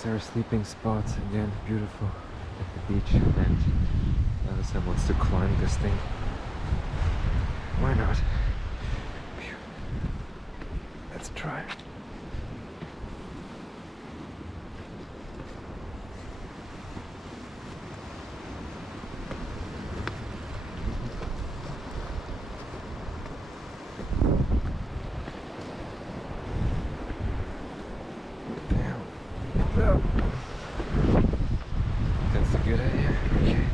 is our sleeping spot. Again, beautiful at the beach. And Alison wants to climb this thing. Why not? Phew. Let's try. Damn. That's a good idea. Okay.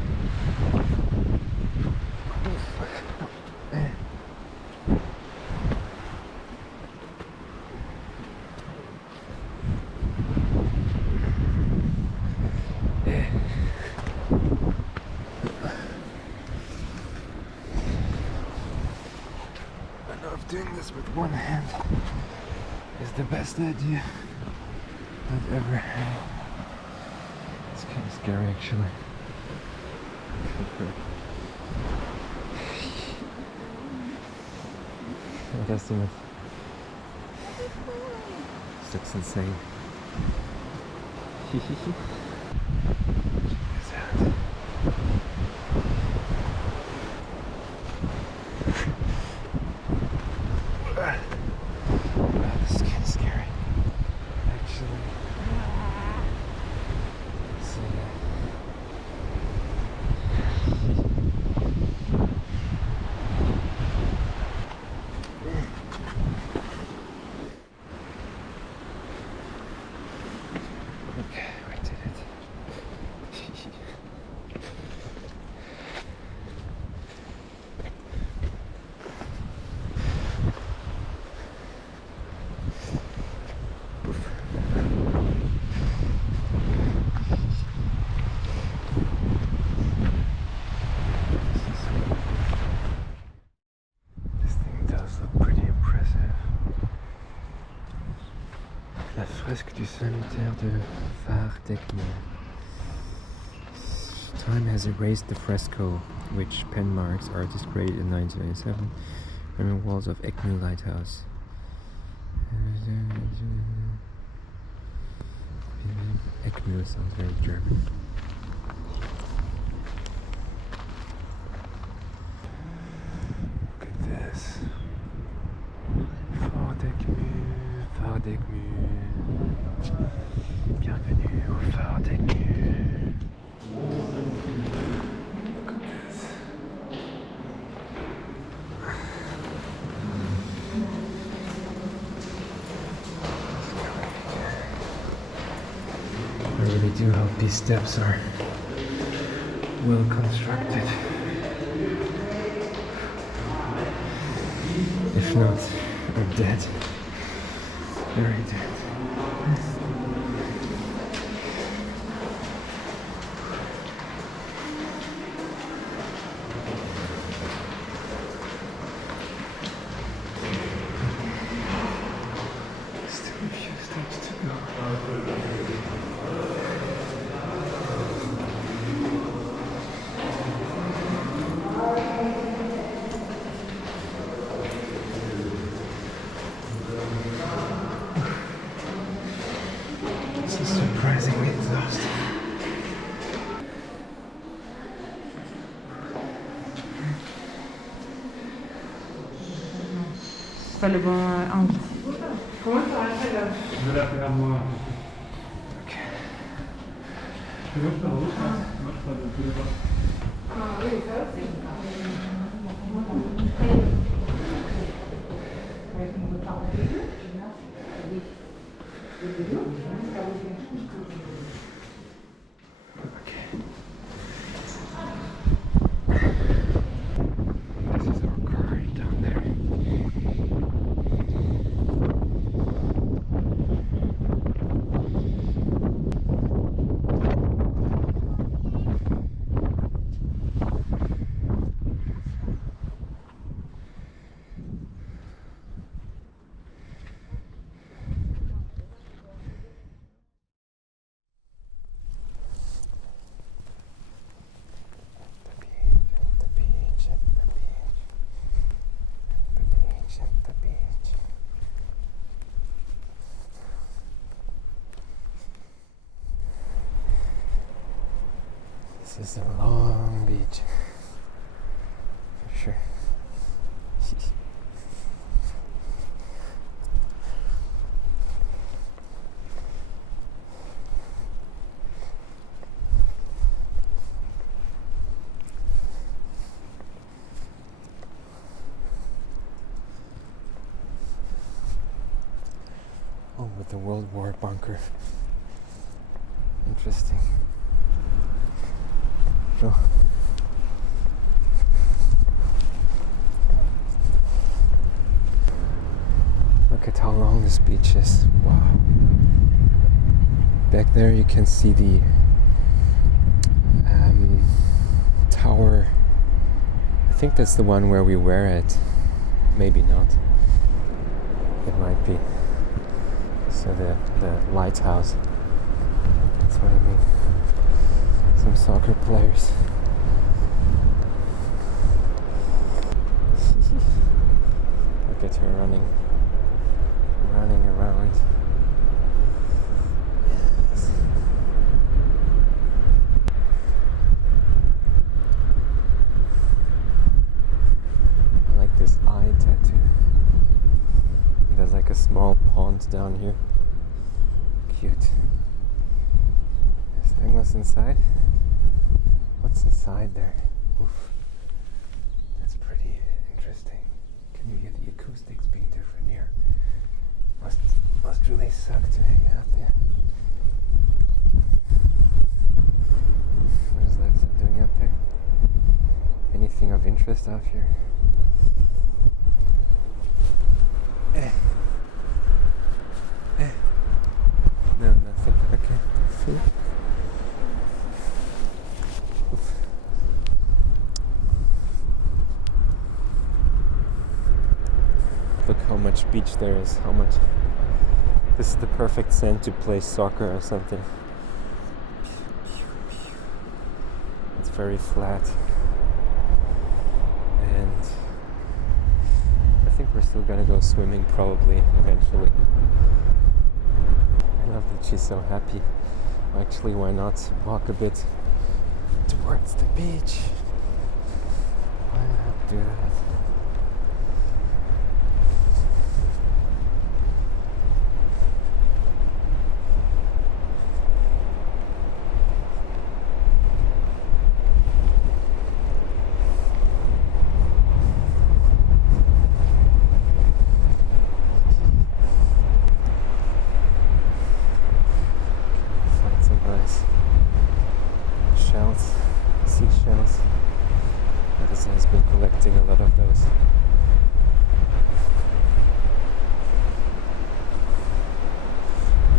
I know if doing this with one hand is the best idea I've ever had. It's kind of scary actually. What estimate? That's insane. Check this out. Wow, this is kind of scary. Actually. So, okay, we did it. This thing does look pretty impressive. La fresque du sanitaire de Bretagne. Time has erased the fresco, which pen marks artists created in 1997 on the walls of Bretagne Lighthouse. Bretagne sounds very German. Look at this. Phare d'Aigle. Bienvenue au phare d'Aigle. Look at this. I really do hope these steps are well constructed. If not, I'm dead. Very dead. Still a few steps to go. This is surprisingly exhausting. C'est pas le bon angle. Comment ça va faire là? Je vais la faire à moi. Ok. Tu veux faire autre chose? Moi je parle de tous les pas. Ah oui, ça c'est. This is our car down there. This is a long beach, for sure. Oh, with the World War bunker. Interesting. So, look at how long this beach is. Wow. Back there you can see the tower. I think that's the one where we were at. Maybe not. It might be. So the lighthouse. That's what I mean. Some soccer players. Look at her running around. Yes. I like this eye tattoo. There's like a small pond down here. Cute. Is Angler's inside? What's inside there? Oof. That's pretty interesting. Can you hear the acoustics being different here? Must really suck to hang out there. What is that doing out there? Anything of interest out here? No, nothing. Okay. Food? Oof. Look how much beach there is, how much. This is the perfect sand to play soccer or something. It's very flat. And I think we're still gonna go swimming probably eventually. I love that she's so happy. Actually, why not walk a bit towards the beach? Why not do that? Seashells. Madison has been collecting a lot of those.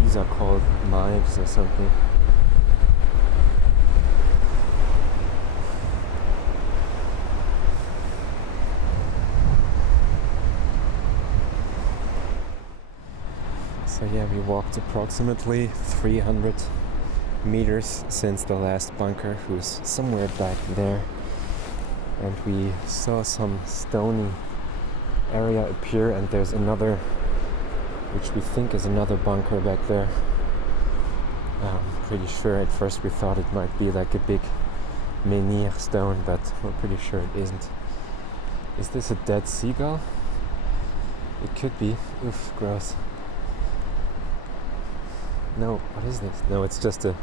These are called knives or something. So yeah, we walked approximately 300 meters since the last bunker, who's somewhere back there, and we saw some stony area appear, and there's another, which we think is another bunker back there. Pretty sure at first we thought it might be like a big menhir stone, but we're pretty sure it isn't. Is this a dead seagull? It could be. Oof, gross. No, what is this? No, it's just a...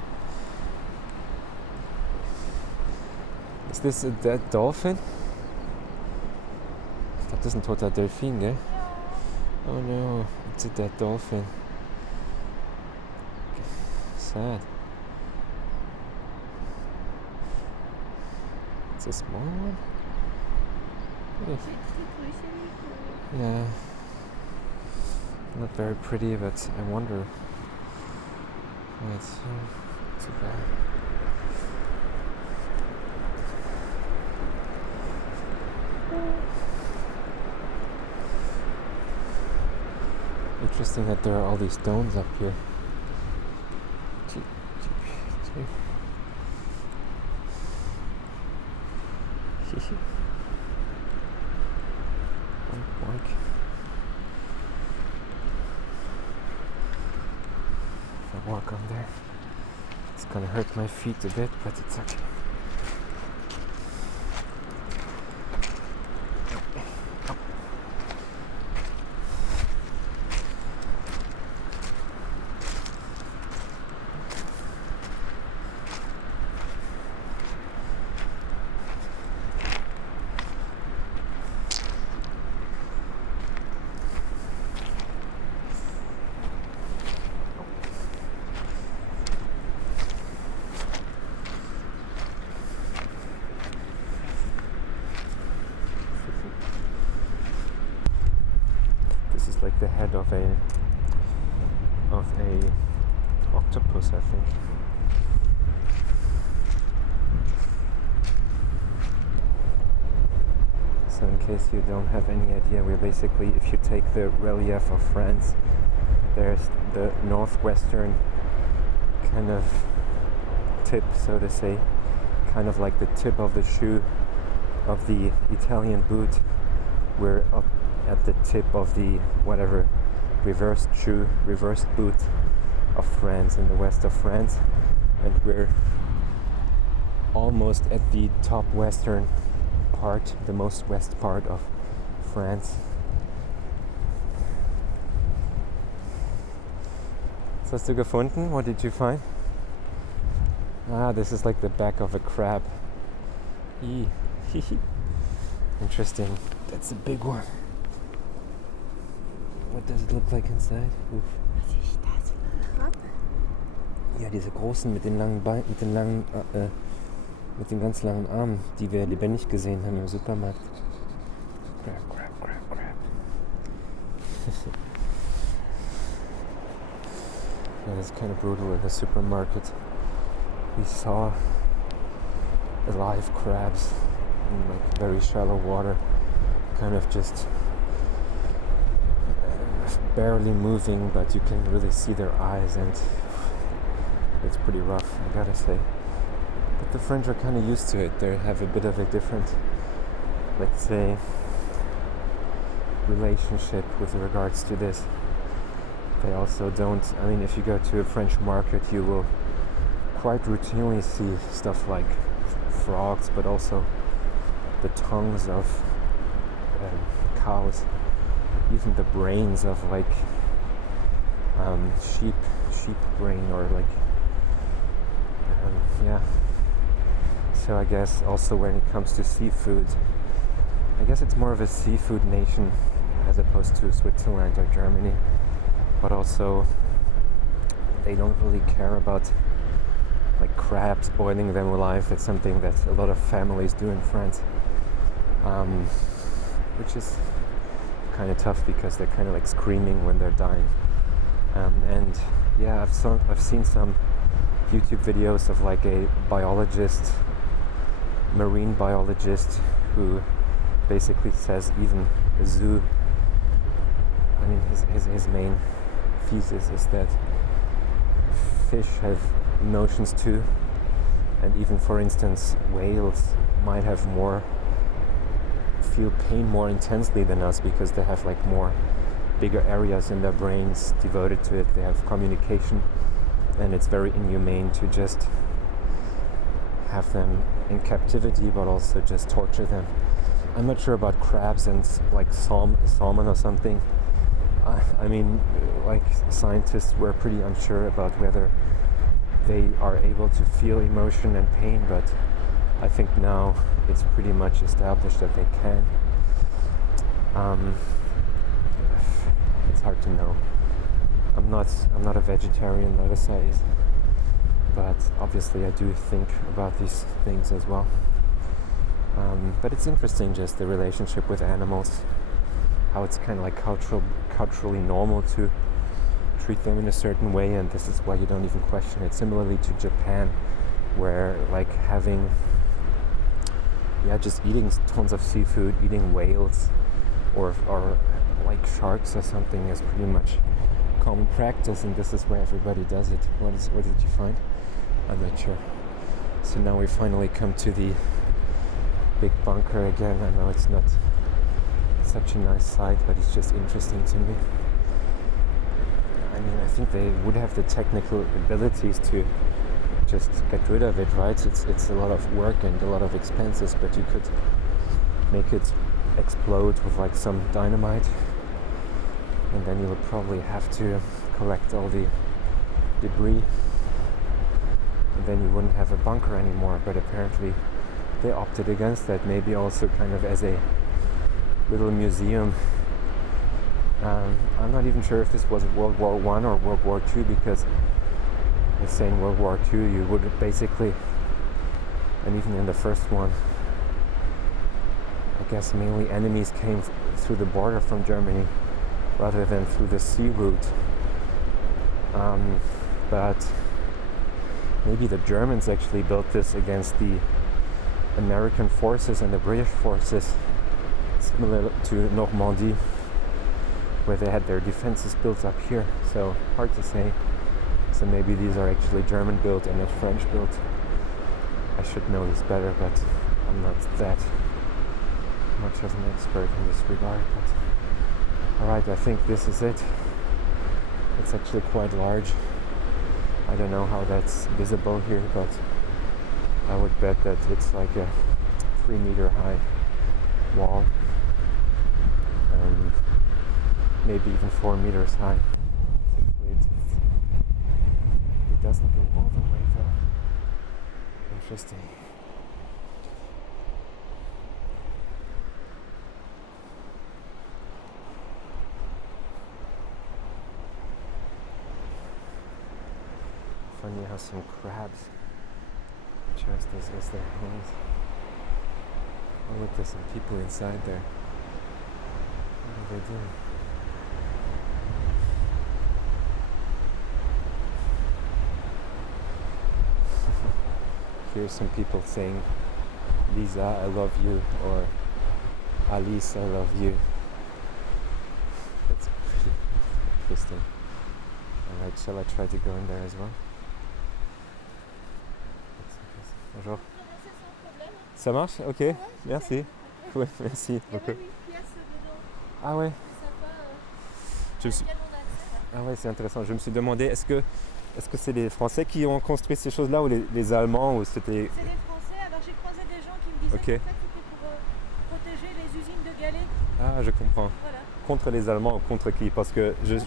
Is this a dead dolphin? Dat is een toter delfin, gell? Oh no, it's a dead dolphin. Sad. It's a small one? Yeah. Not very pretty, but I wonder... It's too bad. Interesting that there are all these domes up here. If I walk on there, it's gonna hurt my feet a bit, but it's okay. the head of a octopus, I think. So in case you don't have any idea, we're basically, if you take the relief of France, there's the northwestern kind of tip, so to say, kind of like the tip of the shoe of the Italian boot. We're up at the tip of the whatever reversed boot of France, in the west of France, and we're almost at the top western part, the most west part of France. Was hast du gefunden? What did you find? Ah, this is like the back of a crab. Eee. Interesting. That's a big one. What does it look like inside? Oof. Was ist das für ein Krabbe? Ja, diese großen mit den langen Beinen, mit den ganz langen Armen, die wir lebendig gesehen haben im Supermarkt. Crab. Yeah, that's kind of brutal. In the supermarket, we saw alive crabs in like very shallow water, kind of just barely moving, but you can really see their eyes, and it's pretty rough, I gotta say. But the French are kind of used to it. They have a bit of a different, let's say, relationship with regards to this. They also don't, I mean, if you go to a French market, you will quite routinely see stuff like frogs, but also the tongues of cows, even the brains of like sheep brain, or like yeah. So I guess also when it comes to seafood, I guess it's more of a seafood nation as opposed to Switzerland or Germany. But also they don't really care about like crabs, boiling them alive. It's something that a lot of families do in France, which is kind of tough because they're kind of like screaming when they're dying. And yeah, I've seen some YouTube videos of like a biologist, marine biologist, who basically says even a zoo, I mean his main thesis is that fish have emotions too, and even, for instance, whales might have feel pain more intensely than us because they have like bigger areas in their brains devoted to it. They have communication, and it's very inhumane to just have them in captivity, but also just torture them. I'm not sure about crabs and like salmon or something. I mean, like, scientists were pretty unsure about whether they are able to feel emotion and pain, but I think now it's pretty much established that they can. It's hard to know. I'm not a vegetarian, like I say, but obviously I do think about these things as well. But it's interesting, just the relationship with animals, how it's kind of like culturally normal to treat them in a certain way, and this is why you don't even question it. Similarly to Japan, where like just eating tons of seafood, eating whales or like sharks or something is pretty much common practice, and this is where everybody does it. What did you find? I'm not sure. So now we finally come to the big bunker again. I know it's not such a nice sight, but it's just interesting to me. I mean, I think they would have the technical abilities to just get rid of it, right? It's a lot of work and a lot of expenses, but you could make it explode with like some dynamite, and then you would probably have to collect all the debris, and then you wouldn't have a bunker anymore. But apparently they opted against that, maybe also kind of as a little museum. I'm not even sure if this was World War I or World War II, because they say in World War II you would basically, and even in the first one, I guess mainly enemies came through the border from Germany, rather than through the sea route. But maybe the Germans actually built this against the American forces and the British forces, similar to Normandy, where they had their defenses built up here. So hard to say. So maybe these are actually German built and not French built. I should know this better, but I'm not that much of an expert in this regard. But alright, I think this is it. It's actually quite large. I don't know how that's visible here, but I would bet that it's like a 3-meter high wall. Maybe even 4 meters high. It doesn't go all the way though. Interesting. Funny how some crabs just as their hands. Oh look, there's some people inside there. What are they doing? Here's some people saying, Lisa, I love you, or Alice, I love you. That's pretty interesting. Alright, shall I try to go in there as well? Bonjour. Ça marche? Ok, merci. Ouais, merci beaucoup. Ah ouais. Ah ouais, c'est intéressant. Je me suis demandé, est-ce que c'est les Français qui ont construit ces choses-là ou les Allemands ou c'était... C'est les Français. Alors j'ai croisé des gens qui me disaient qu'en fait c'était pour protéger les usines de galets. Ah, je comprends. Voilà. Contre les Allemands ou contre qui? Parce que Contre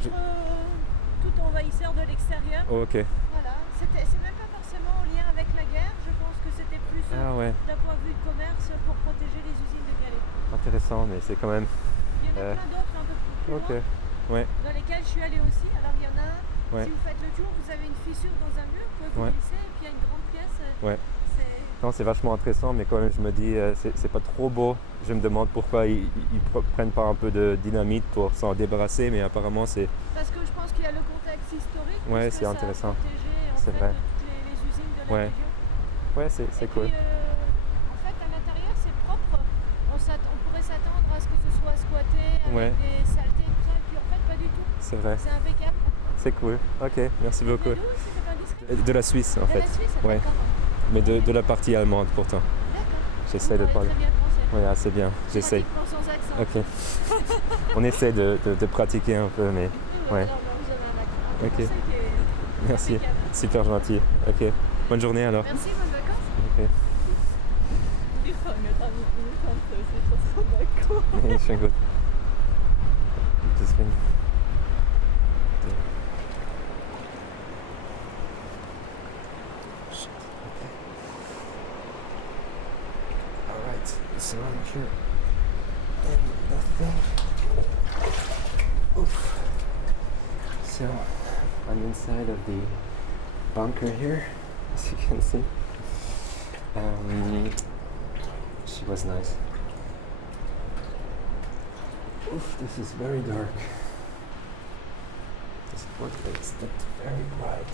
tout envahisseur de l'extérieur. Oh, ok. Voilà. C'est même pas forcément en lien avec la guerre. Je pense que c'était plus d'un point de vue de commerce pour protéger les usines de galets. Intéressant, mais c'est quand même... Il y en a plein d'autres un peu plus loin. Ouais. Dans lesquels je suis allée aussi. Alors il y en a un. Ouais. Si vous faites le tour, vous avez une fissure dans un mur, vous pouvez glisser, et puis il y a une grande pièce. Ouais. Non, c'est vachement intéressant, mais quand même, je me dis, c'est pas trop beau. Je me demande pourquoi ils prennent pas un peu de dynamite pour s'en débarrasser, mais apparemment c'est... Parce que je pense qu'il y a le contexte historique. Ouais, c'est intéressant. C'est vrai. Toutes les usines de la région. Ouais, c'est cool. Puis, en fait, à l'intérieur, c'est propre. On pourrait s'attendre à ce que ce soit squatté avec des saletés, puis en fait, pas du tout. C'est vrai. C'est impeccable. C'est cool. Ok, merci beaucoup. De la Suisse, en fait. De la Suisse, ouais. Mais de la partie allemande, pourtant. D'accord. J'essaie de parler. Très bien français. Oui, assez bien. J'essaie. Sans accent. Ok. On essaie de pratiquer un peu, mais... Ouais. Alors, vous avez un accent. Ok. Merci. Impeccable. Super gentil. Ok. Bonne journée alors. Merci, bonnes vacances. Ok. Nee, schön gut. Deswegen. Shit. Okay. Alright, so I'm here. And the thing. Oof. So I'm inside of the bunker here, as you can see. She was nice. Oof, this is very dark. This portrait's not very bright.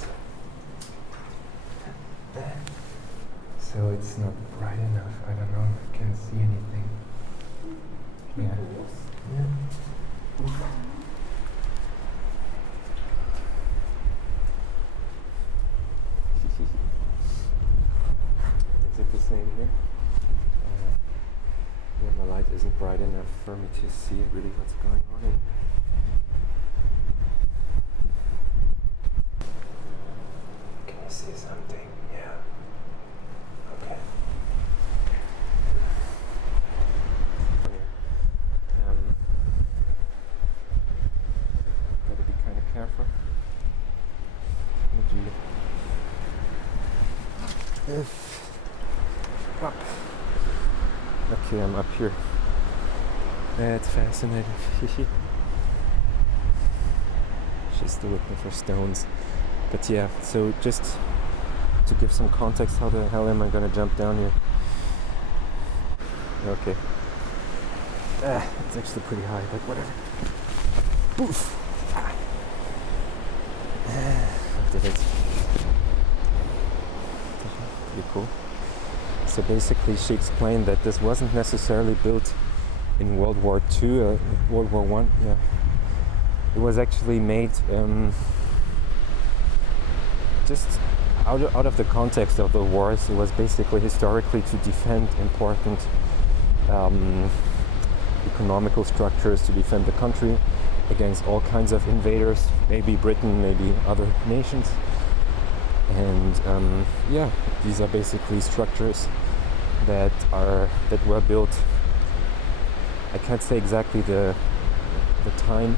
So it's not bright enough. I don't know if I can see anything. Yeah. Oof. Is it the same here? Yeah, my light isn't bright enough for me to see really what's going on here. Can you see something? Yeah. Okay. Gotta be kind of careful. Up. Okay, I'm up here. That's fascinating. She's still looking for stones. But yeah, so just to give some context, how the hell am I gonna jump down here? Okay. It's actually pretty high, but whatever. Poof! Did it. Pretty cool. So basically she explained that this wasn't necessarily built in World War II or World War One. Yeah. It was actually made just out of the context of the wars. It was basically historically to defend important economical structures, to defend the country against all kinds of invaders, maybe Britain, maybe other nations. And yeah, these are basically structures that were built. I can't say exactly the time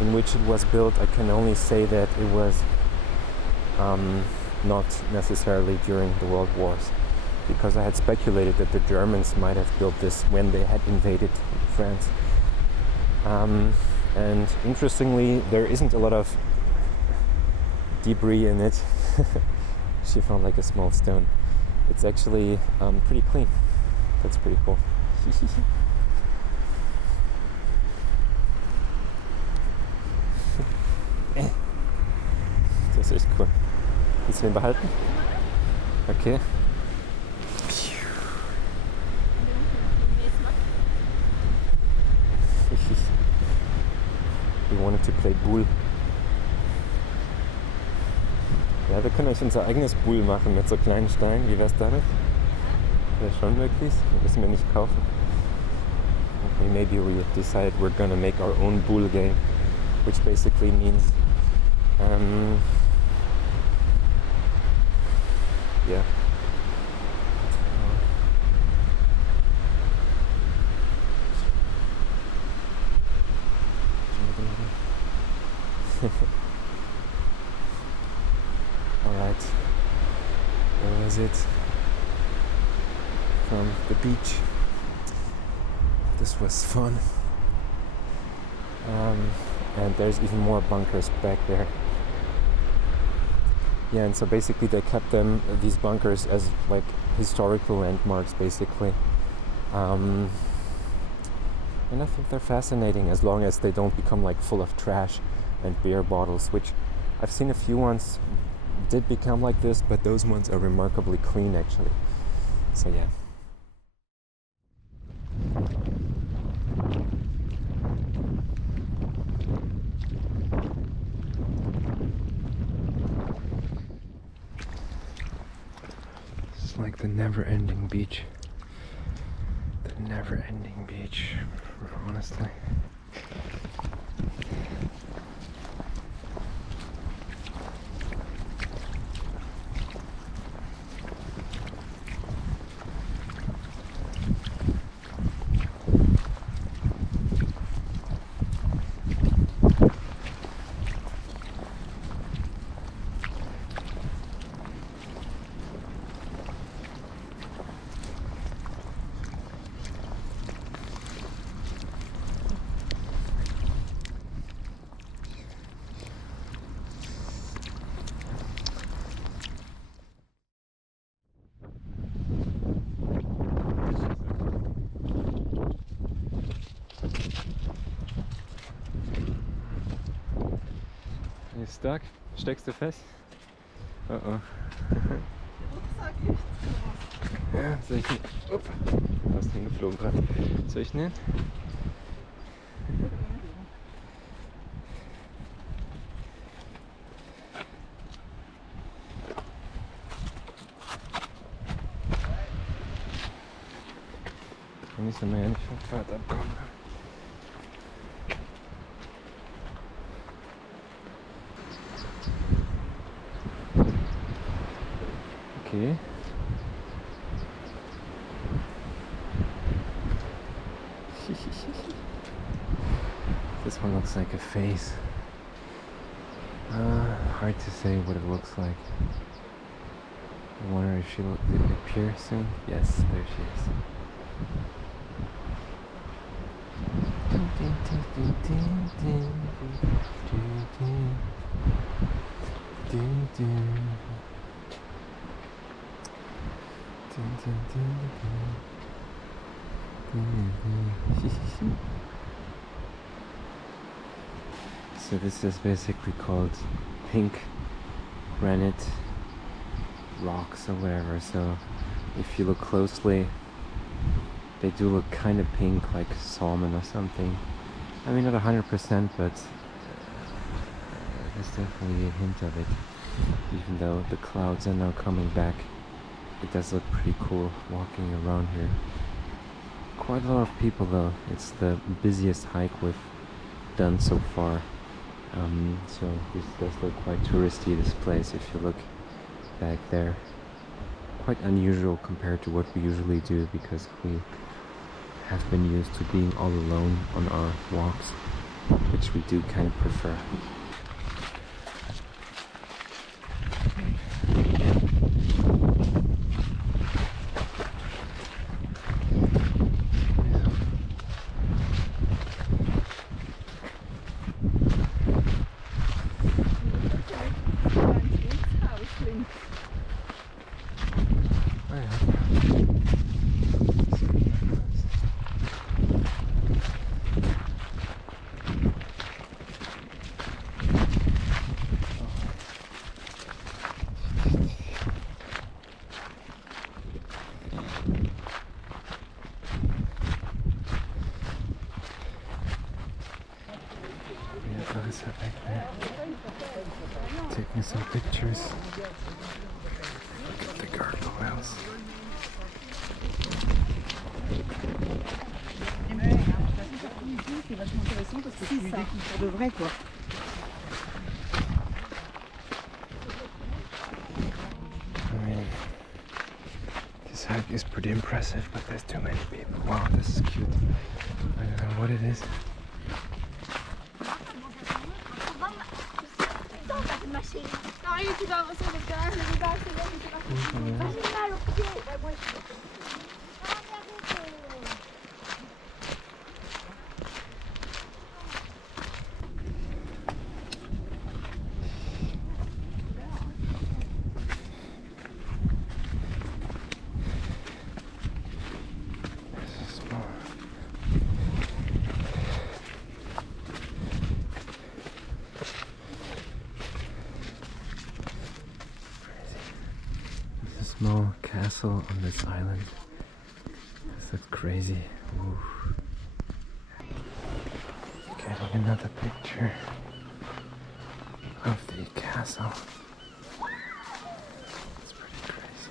in which it was built. I can only say that it was not necessarily during the world wars, because I had speculated that the Germans might have built this when they had invaded France. And interestingly, there isn't a lot of debris in it. She found like a small stone. It's actually pretty clean. That's pretty cool. Das ist echt cool. Willst du den behalten? Okay. We wanted to play Bull. Ja, wir können euch unser eigenes Bull machen mit so kleinen Steinen. Wie wär's damit? Wäre schon möglich. Müssen wir nicht kaufen. Okay, maybe we decide we're gonna make our own Bull game, which basically means yeah. Alright, that was it from the beach. This was fun. And there's even more bunkers back there. Yeah, and so basically they kept these bunkers as like historical landmarks basically. And I think they're fascinating as long as they don't become like full of trash and beer bottles, which I've seen a few ones did become like this, but those ones are remarkably clean actually. So yeah. It's like the never-ending beach. The never-ending beach, honestly. Are you stuck? Steckst du fest? Oh oh. Ja, soll ich nicht? Upp. Fast hingeflogen gerade. Soll ich nehmen? Kann ich so mal ja nicht vom Pfad abkommen. Okay. This one looks like a face. Hard to say what it looks like. I wonder if she will appear soon. Yes, there she is. So this is basically called pink granite rocks or whatever. So if you look closely, they do look kind of pink, like salmon or something. I mean, not 100%, but there's definitely a hint of it. Even though the clouds are now coming back, it does look pretty cool walking around here. Quite a lot of people though. It's the busiest hike we've done so far. So this does look quite touristy, this place, if you look back there. Quite unusual compared to what we usually do, because we have been used to being all alone on our walks, which we do kind of prefer. Others are back there taking some pictures. Look at the gargoyles. I mean, this hike is pretty impressive, but there's too many people. Wow, this is cute. I don't know what it is. Small castle on this island. This looks crazy. Ooh. Getting another picture of the castle. It's pretty crazy.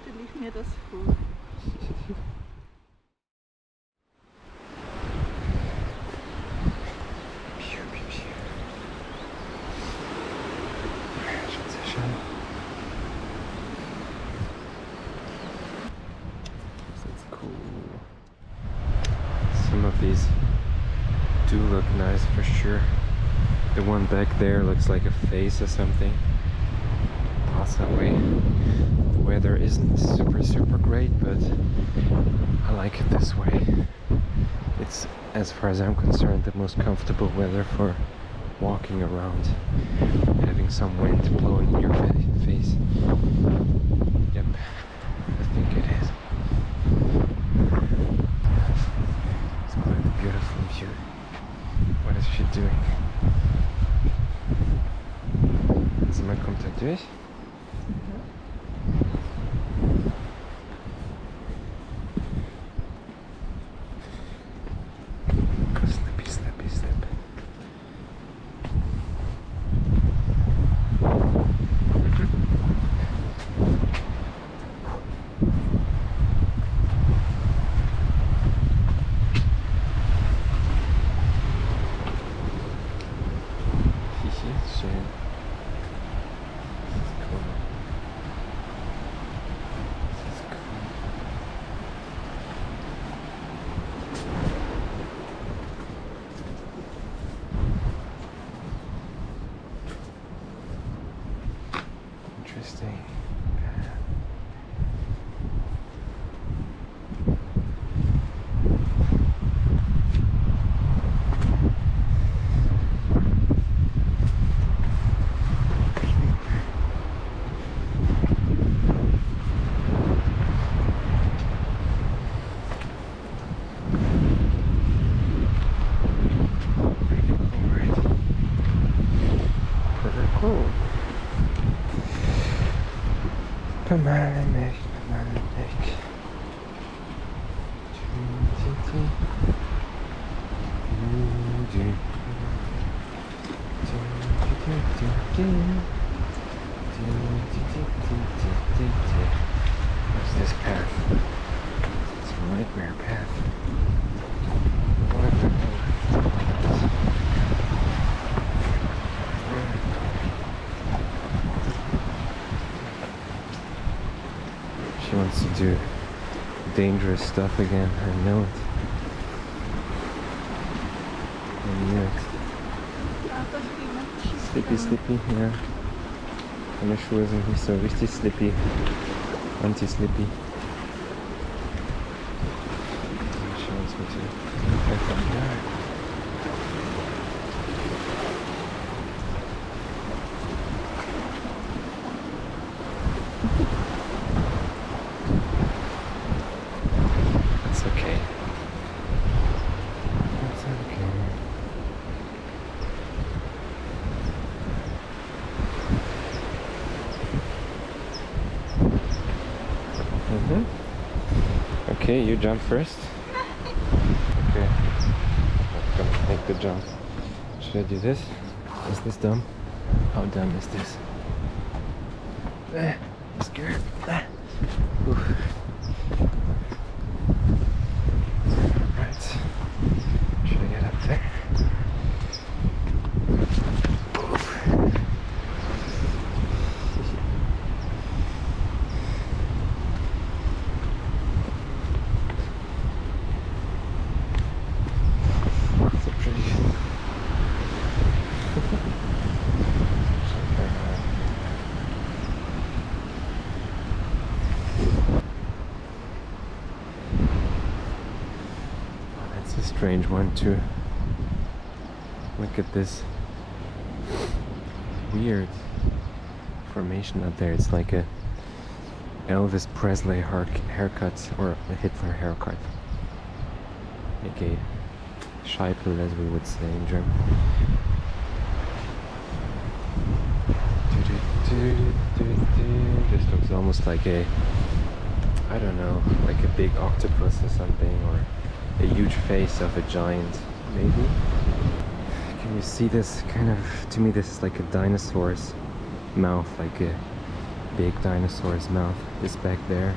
Stelle ich mir das vor. do look nice for sure. The one back there looks like a face or something. Possibly. The weather isn't super great, but I like it this way. It's, as far as I'm concerned, the most comfortable weather for walking around. Having some wind blowing in your face. Yep, I think it is. It's quite a beautiful view. What is she doing? Also man kommt da durch. Slippy slip. Schön. Das ist cool. Das ist cool. Interesting. Permanent. What's this path? It's a nightmare path. She wants to do dangerous stuff again. I know it. I knew it. Slippy, ja. Meine Schuhe sind nicht so richtig slippy. Anti-slippy. She wants me to. That's okay. That's okay. Okay, you jump first. Okay. I'm gonna make the jump. Should I do this? Is this dumb? How dumb is this? I'm scared. Oof. Right. Should I get up there? So pretty. That's a strange one too. Look at this weird formation up there. It's like a Elvis Presley haircut or a Hitler haircut. Like a Scheipel, as we would say in German. This looks almost like a, I don't know, like a big octopus or something, or a huge face of a giant, maybe. Can you see this kind of, to me this is like a dinosaur's mouth, like a big dinosaur's mouth. This back there,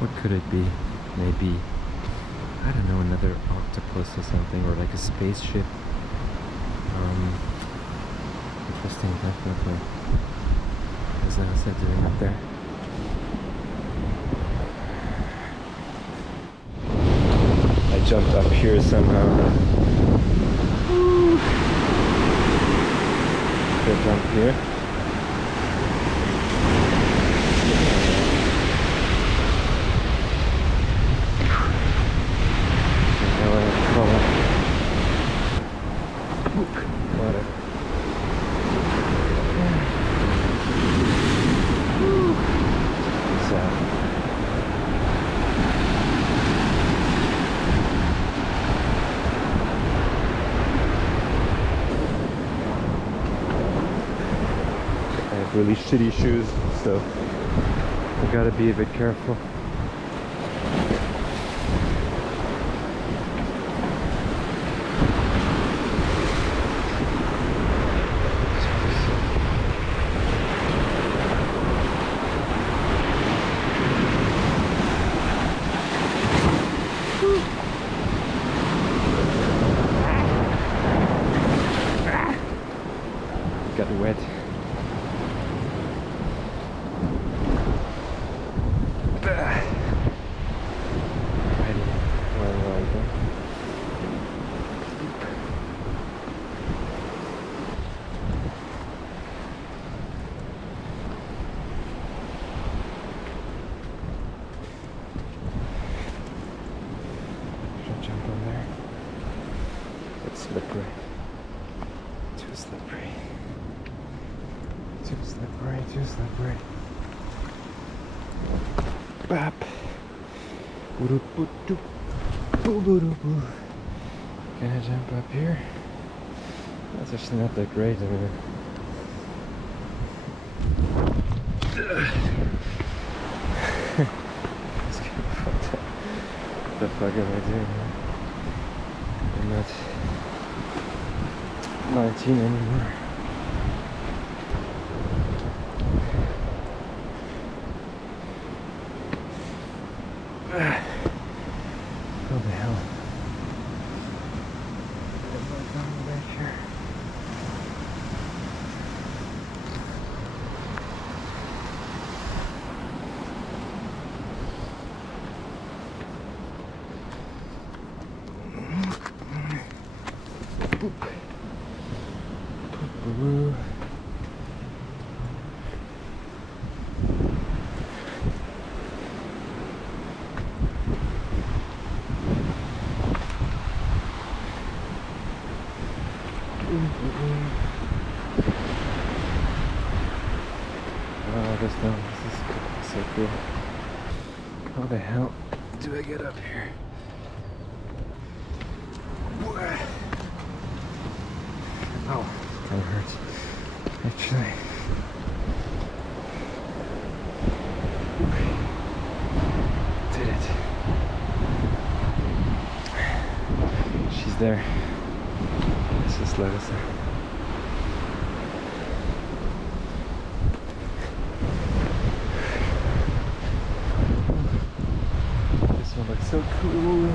what could it be? Maybe, I don't know, another octopus or something, or like a spaceship. Interesting, definitely. What's that doing up there? I jumped up here somehow. should jump here. Really shitty shoes, so I gotta be a bit careful. Got wet. Jump on there. It's slippery. Too slippery. Too slippery, too slippery. Bap. Can I jump up here? That's actually not that great. I mean, it's kind of fucked up. What the fuck am I doing? I'm not 19 anymore. What the hell? What am I going back here? Boop. Oh, this is so cool. How the hell do I get up here? Oh, that hurts. Actually. Did it. She's there. Let's just let us in. This one looks so cool.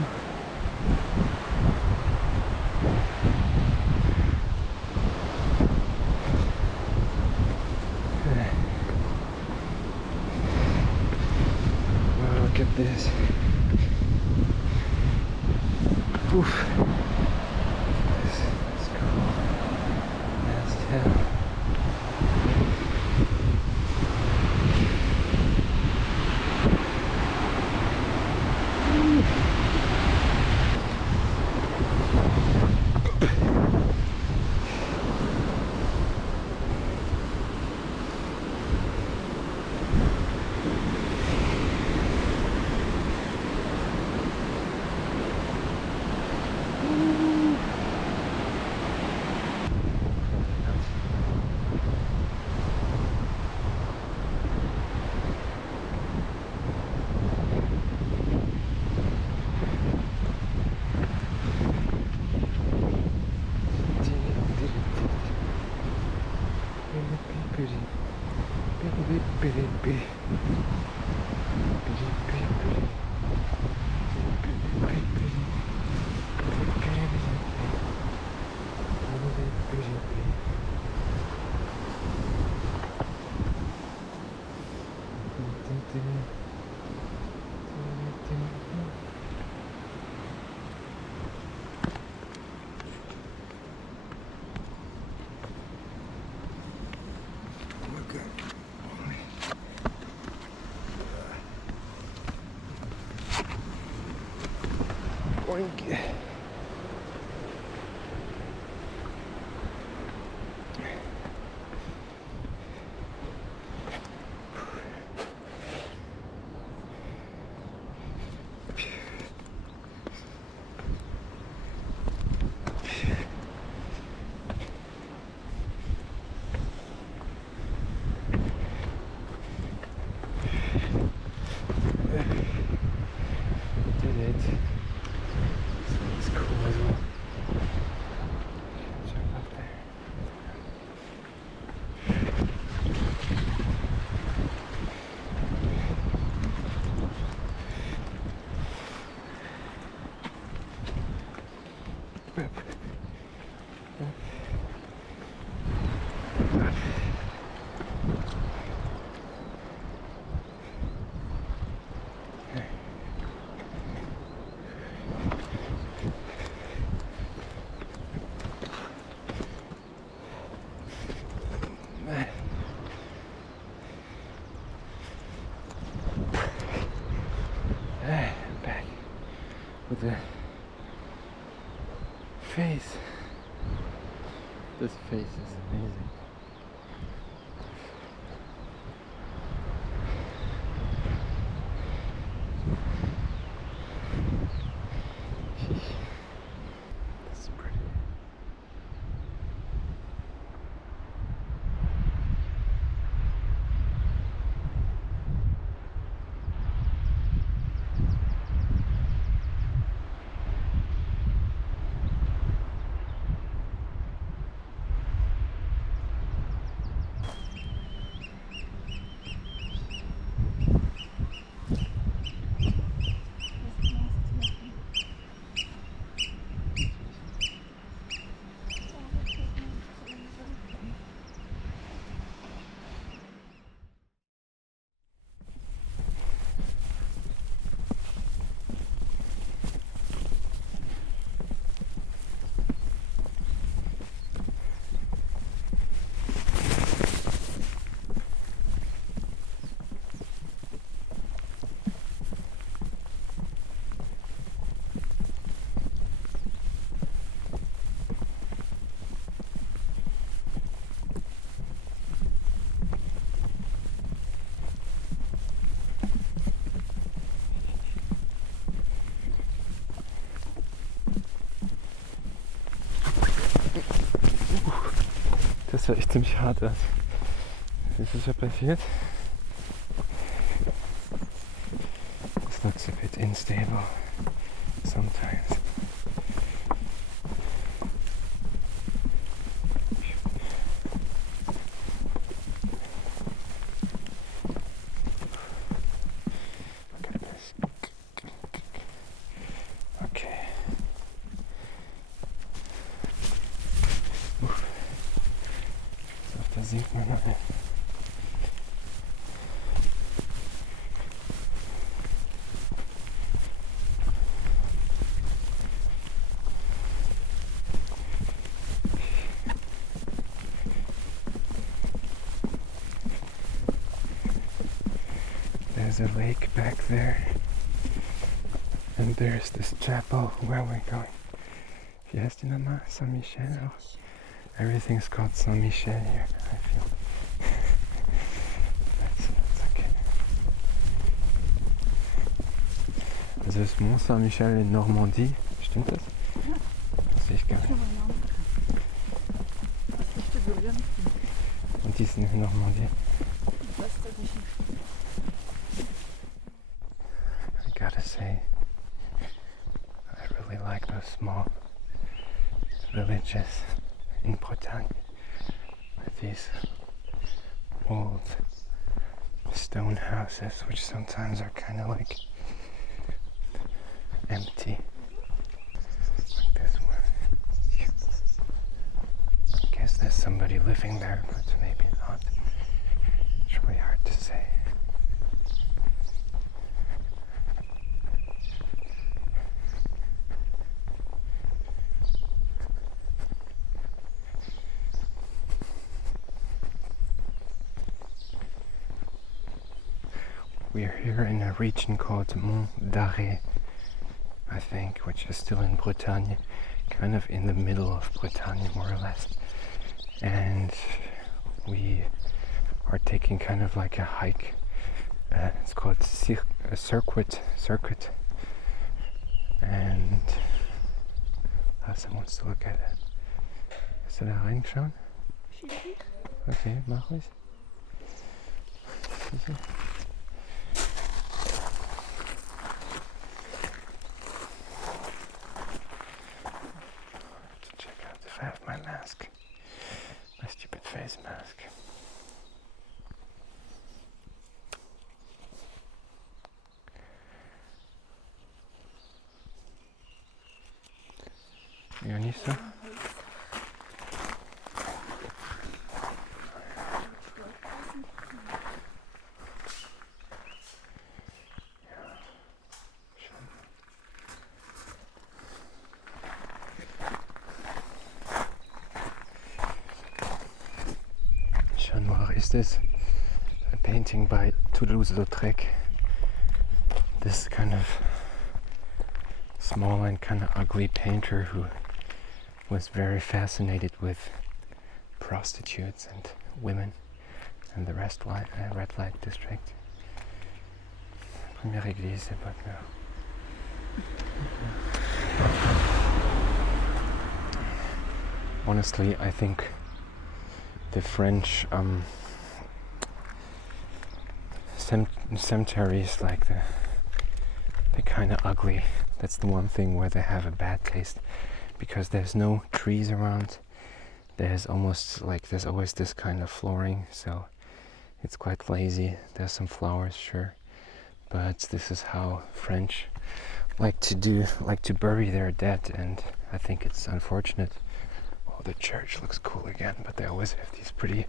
Wow, look at this. Oof. That's cool. That's hell. Oink. Did it. So it's cool as well. Jump up there. Back with the face. This face is amazing. That's pretty. Das sah echt ziemlich hart aus. Was ist ja passiert? This looks a bit unstable sometimes. Look at this. Okay. Da sieht man ein. There's a lake back there, and there's this chapel where we're going. Wie heißt die nochmal? Saint-Michel auch? Everything's called Saint-Michel here, I feel. That's okay. Also das Mont Saint-Michel in Normandie, stimmt das? Das sehe ich gar nicht. Und die sind in Normandie. I gotta say, I really like those small villages in Bretagne with these old stone houses, which sometimes are kind of like empty, like this one. I guess there's somebody living there, but maybe not. It's really hard to say. We are here in a region called Mont d'Arrée. I think, which is still in Bretagne, kind of in the middle of Bretagne, more or less. And we are taking kind of like a hike. It's called a circuit. And someone wants to look at it. Hast du da reinschauen? Okay, mach ich. Sicher? To check out if I have my mask. My stupid face mask. Ja, nicht so? Chat Noir is this a painting by Toulouse-Lautrec. This kind of small and kind of ugly painter who was very fascinated with prostitutes and women and the red light district. Première église, c'est pas clair. Honestly, I think the French cemeteries, like they're kind of ugly. That's the one thing where they have a bad taste, because there's no trees around. There's always this kind of flooring, so it's quite lazy. There's some flowers, sure, but this is how French like to bury their dead, and I think it's unfortunate. Oh, the church looks cool again, but they always have these pretty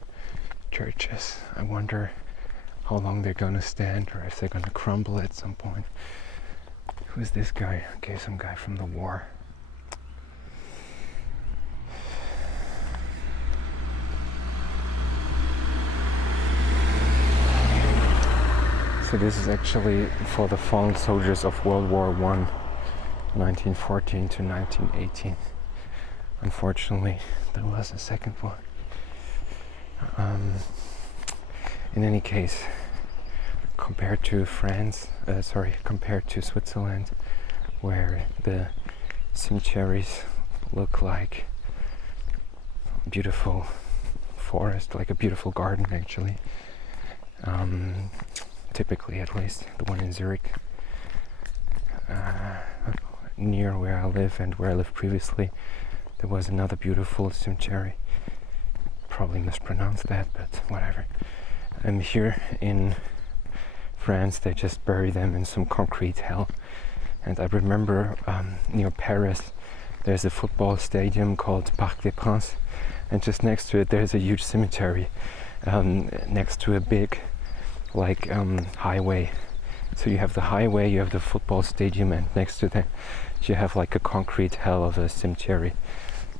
churches. I wonder how long they're gonna stand, or if they're gonna crumble at some point. Who's this guy? Okay, some guy from the war. So this is actually for the fallen soldiers of World War I, 1914 to 1918. Unfortunately, there was a second one. In any case, compared to compared to Switzerland, where the cemeteries look like a beautiful forest, like a beautiful garden actually. Typically, at least, the one in Zurich, near where I live and where I lived previously, there was another beautiful cemetery. Probably mispronounced that, but whatever. Here in France, they just bury them in some concrete hell. And I remember near Paris, there's a football stadium called Parc des Princes, and just next to it there's a huge cemetery next to a big highway. So you have the highway, you have the football stadium, and next to that you have like a concrete hell of a cemetery,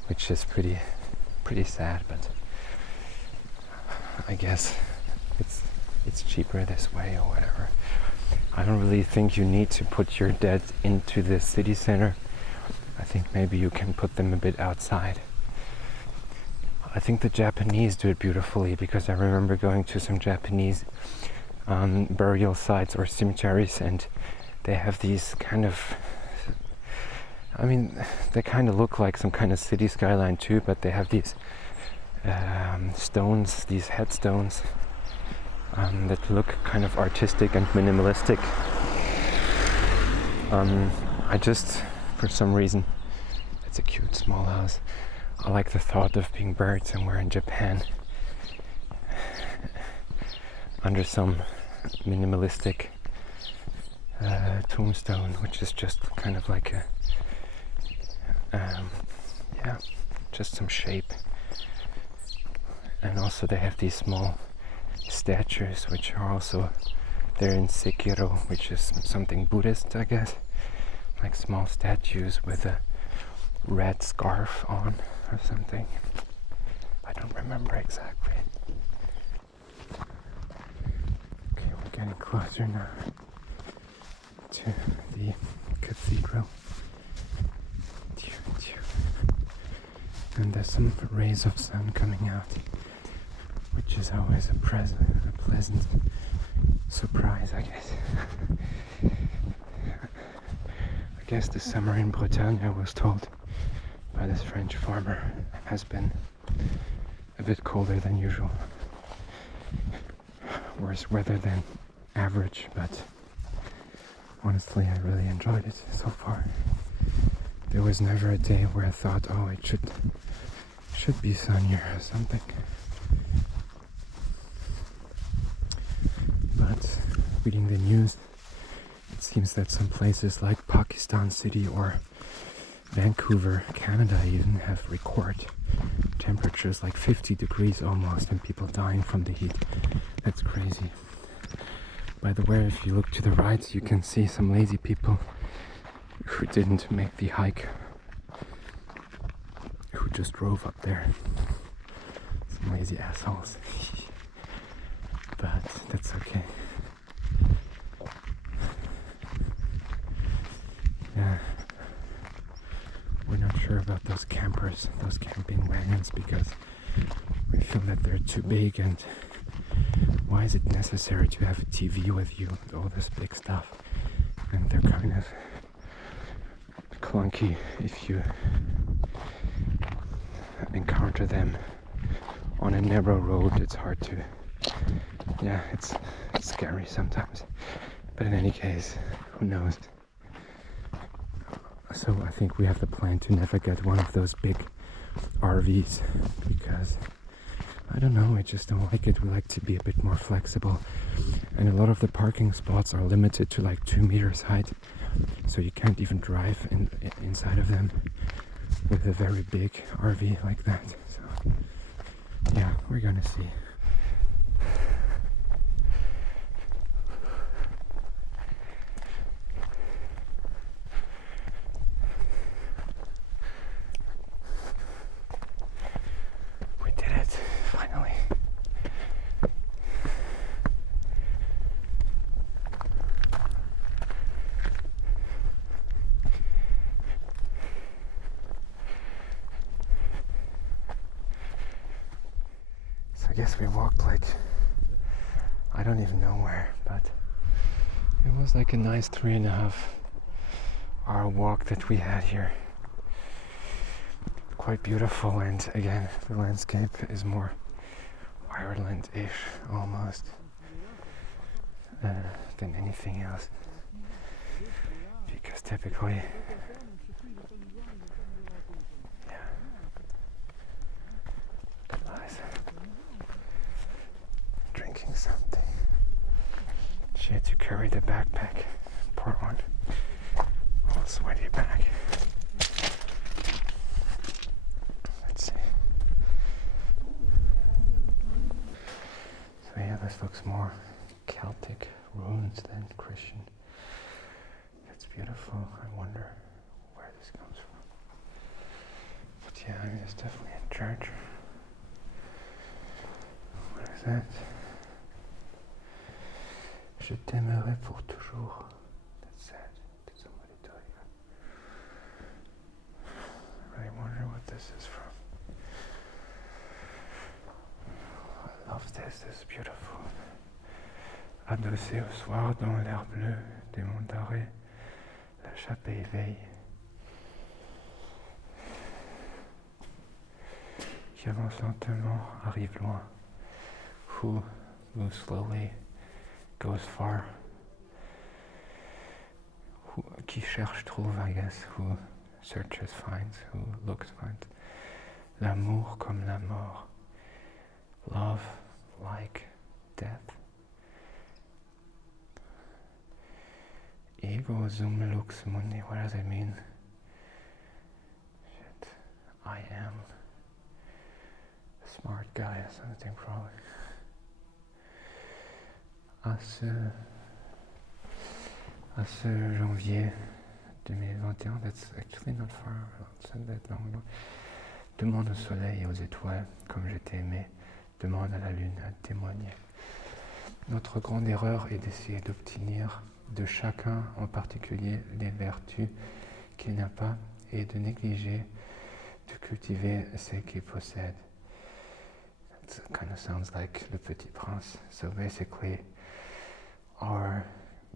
which is pretty sad, but I guess it's cheaper this way or whatever. I don't really think you need to put your dead into the city center. I think maybe you can put them a bit outside. I think the Japanese do it beautifully, because I remember going to some Japanese burial sites or cemeteries, and they have these kind of, they kind of look like some kind of city skyline too, but they have these stones, these headstones that look kind of artistic and minimalistic. I just, for some reason, it's a cute small house. I like the thought of being buried somewhere in Japan under some minimalistic tombstone, which is just kind of like just some shape. And also they have these small statues, which are also there in Sekiro, which is something Buddhist, I guess. Like small statues with a red scarf on or something. I don't remember exactly. Okay, we're getting closer now to the cathedral. And there's some rays of sun coming out, which is always a pleasant surprise, I guess. I guess the summer in Bretagne, I was told by this French farmer, has been a bit colder than usual. Worse weather than average, but honestly I really enjoyed it so far. There was never a day where I thought, oh, it should be sunnier or something. But reading the news, it seems that some places like Pakistan City or Vancouver, Canada even have record temperatures like 50 degrees almost, and people dying from the heat. That's crazy. By the way, if you look to the right, you can see some lazy people who didn't make the hike, who just drove up there. Some lazy assholes. But that's okay. Yeah. We're not sure about those campers, those camping wagons, because we feel that they're too big, and why is it necessary to have a TV with you and all this big stuff? And they're kind of clunky if you encounter them on a narrow road. It's hard to, yeah, it's scary sometimes. But in any case, who knows? So I think we have the plan to never get one of those big RVs, because I don't know, I just don't like it. We like to be a bit more flexible, and a lot of the parking spots are limited to like 2 meters height, so you can't even drive inside of them with a very big RV like that. So yeah, we're gonna see. I guess we walked like, I don't even know where, but it was like a nice 3.5-hour walk that we had here. Quite beautiful, and again, the landscape is more Ireland-ish almost than anything else, because typically, yeah, guys, drinking something. She had to carry the backpack, poor one, all sweaty back. Let's see. So yeah, this looks more Celtic ruins than Christian. It's beautiful. I wonder where this comes from. But yeah, I mean, it's definitely a church. What is that? Je t'aimerai pour toujours. That's sad. Did somebody tell you? I really wonder what this is from. I love this. This is beautiful. Adossé au soir dans l'air bleu des monts d'Arrée, la chape éveille. Qui avance lentement, arrive loin. Who moves slowly, goes far. Who, qui cherche trouve, I guess. Who searches finds, who looks finds. L'amour comme la mort. Love like death. Ego zum lux mundi. What does it mean? Shit. I am a smart guy or something, probably. À ce janvier 2021, that's actually not far outside that long. Demande au soleil et aux étoiles, comme je t'ai aimé. Demande à la lune à témoigner. Notre grande erreur est d'essayer d'obtenir de chacun en particulier les vertus qu'il n'a pas, et de négliger de cultiver ce qu'il possède. It kind of sounds like Le Petit Prince. So basically, our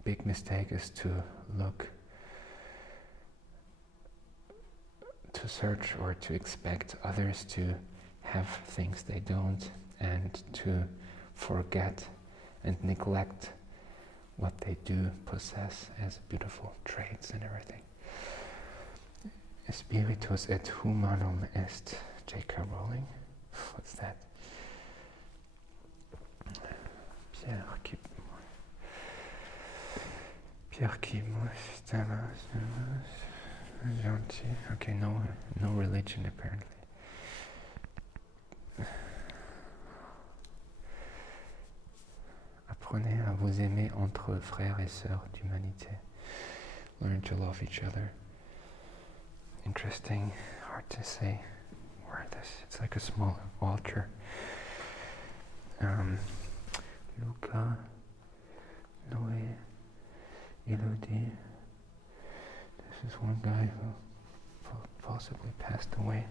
big mistake is to search or to expect others to have things they don't, and to forget and neglect what they do possess as beautiful traits and everything. Spiritus et humanum est J.K. Rowling. What's that? Pierre qui gentil. Okay, no religion apparently. Apprenez à vous aimer entre frères et sœurs d'humanité. Learn to love each other. Interesting, hard to say where this. It's like a small altar. Luca, Noé, Elodie. This is one guy who possibly passed away.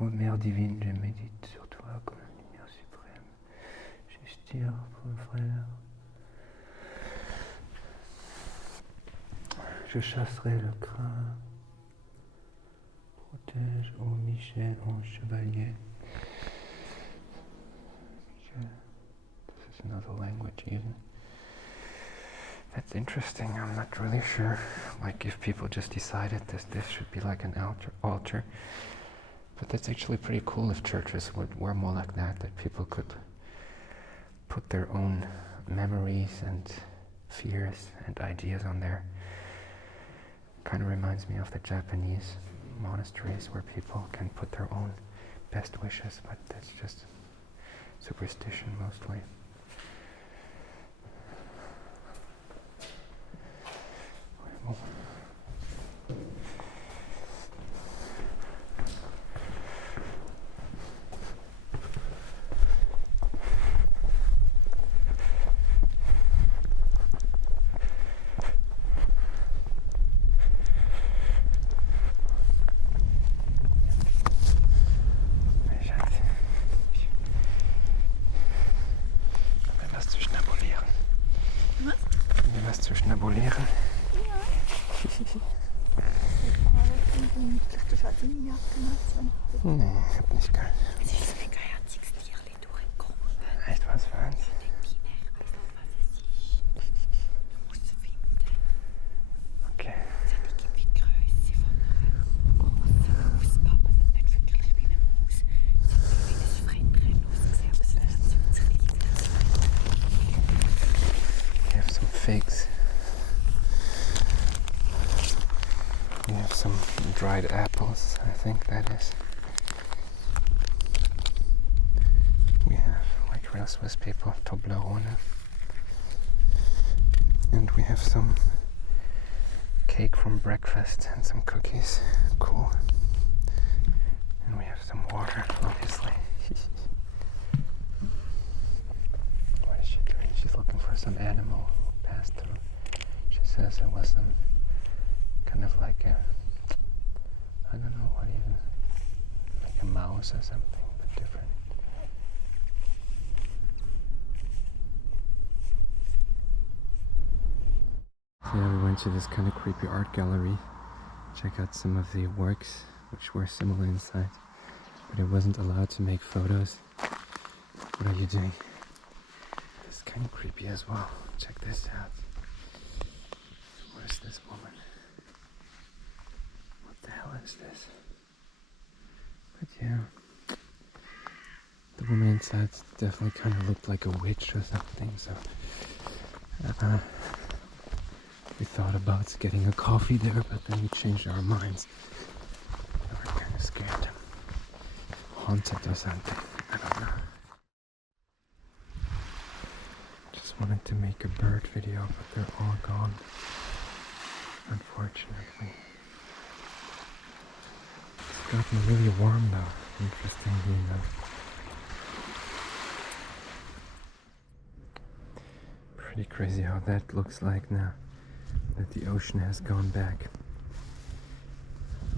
Ô Mère divine, je médite sur toi comme la lumière suprême. J'inspire pour le frère. Je chasserai le craint. Protège, ô Michel, en chevalier. This is another language even. That's interesting. I'm not really sure, like, if people just decided this should be like an altar. But that's actually pretty cool if churches were more like that people could put their own memories and fears and ideas on there. Kind of reminds me of the Japanese monasteries where people can put their own best wishes, but that's just superstition mostly. Schnabulieren. Ja. Vielleicht hast du deine Jacke gemacht. Nee, ich hab nicht geil. Es ist so ein herziges Tierchen durchgekommen. Echt, was für eins? Ich weiß nicht, was es ist. Du musst es finden. Okay. Es hat irgendwie die Größe von einer großen Maus, aber es ist nicht wirklich wie eine Maus. Es hat wie ein Frettchen ausgesehen, aber es ist so ein riesiges Frettchen. We have some figs. We have some dried apples, I think that is. We have, like real Swiss people, Toblerone. And we have some cake from breakfast and some cookies. Cool. And we have some water, obviously. What is she doing? She's looking for some animal who passed through. She says it was some kind of like a, I don't know what even, like a mouse or something, but different. So yeah, we went to this kind of creepy art gallery, check out some of the works which were similar inside, but it wasn't allowed to make photos. What are you doing? This is kind of creepy as well. Check this out. Where's this woman? What the hell is this? But yeah, the woman inside definitely kind of looked like a witch or something, so we thought about getting a coffee there, but then we changed our minds. We were kind of scared. Haunted or something, I don't know. Just wanted to make a bird video, but they're all gone, unfortunately. It's gotten really warm though, interestingly enough. Pretty crazy how that looks like now that the ocean has gone back.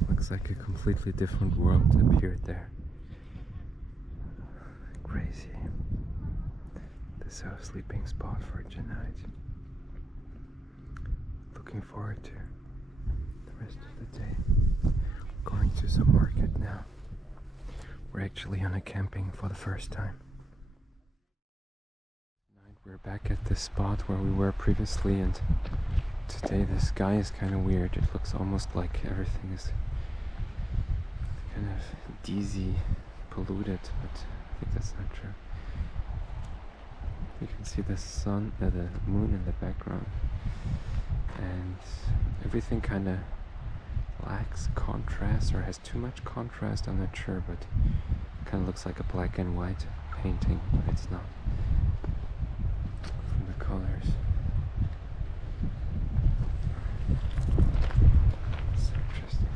Looks looks like a completely different world appeared there. Crazy. This is our sleeping spot for tonight. Looking forward to the rest of the day. Going to some market now. We're actually on a camping for the first time. Tonight we're back at the spot where we were previously, and today the sky is kind of weird. It looks almost like everything is kind of dizzy, polluted, but I think that's not true. You can see the sun, the moon in the background, and everything kind of lacks contrast or has too much contrast. I'm not sure, but it kind of looks like a black and white painting, but it's not. From the colors. So interesting.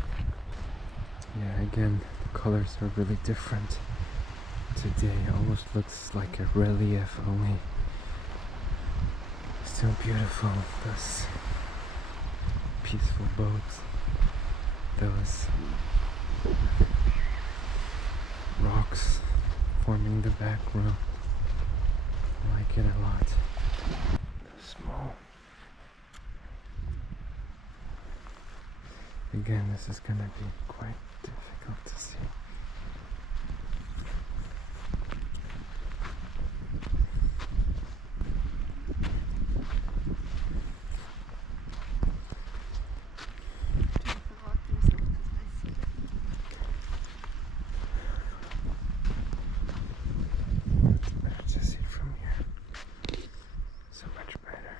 Yeah, again, the colors are really different today. Almost looks like a relief, only still beautiful. Those peaceful boats, those rocks forming the background. I like it a lot. Small. Again, this is gonna be quite difficult to see. It's better to see from here. So much better.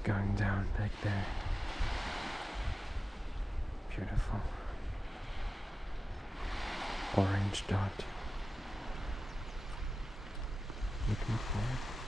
is going down back there. Beautiful. Orange dot. Looking for it.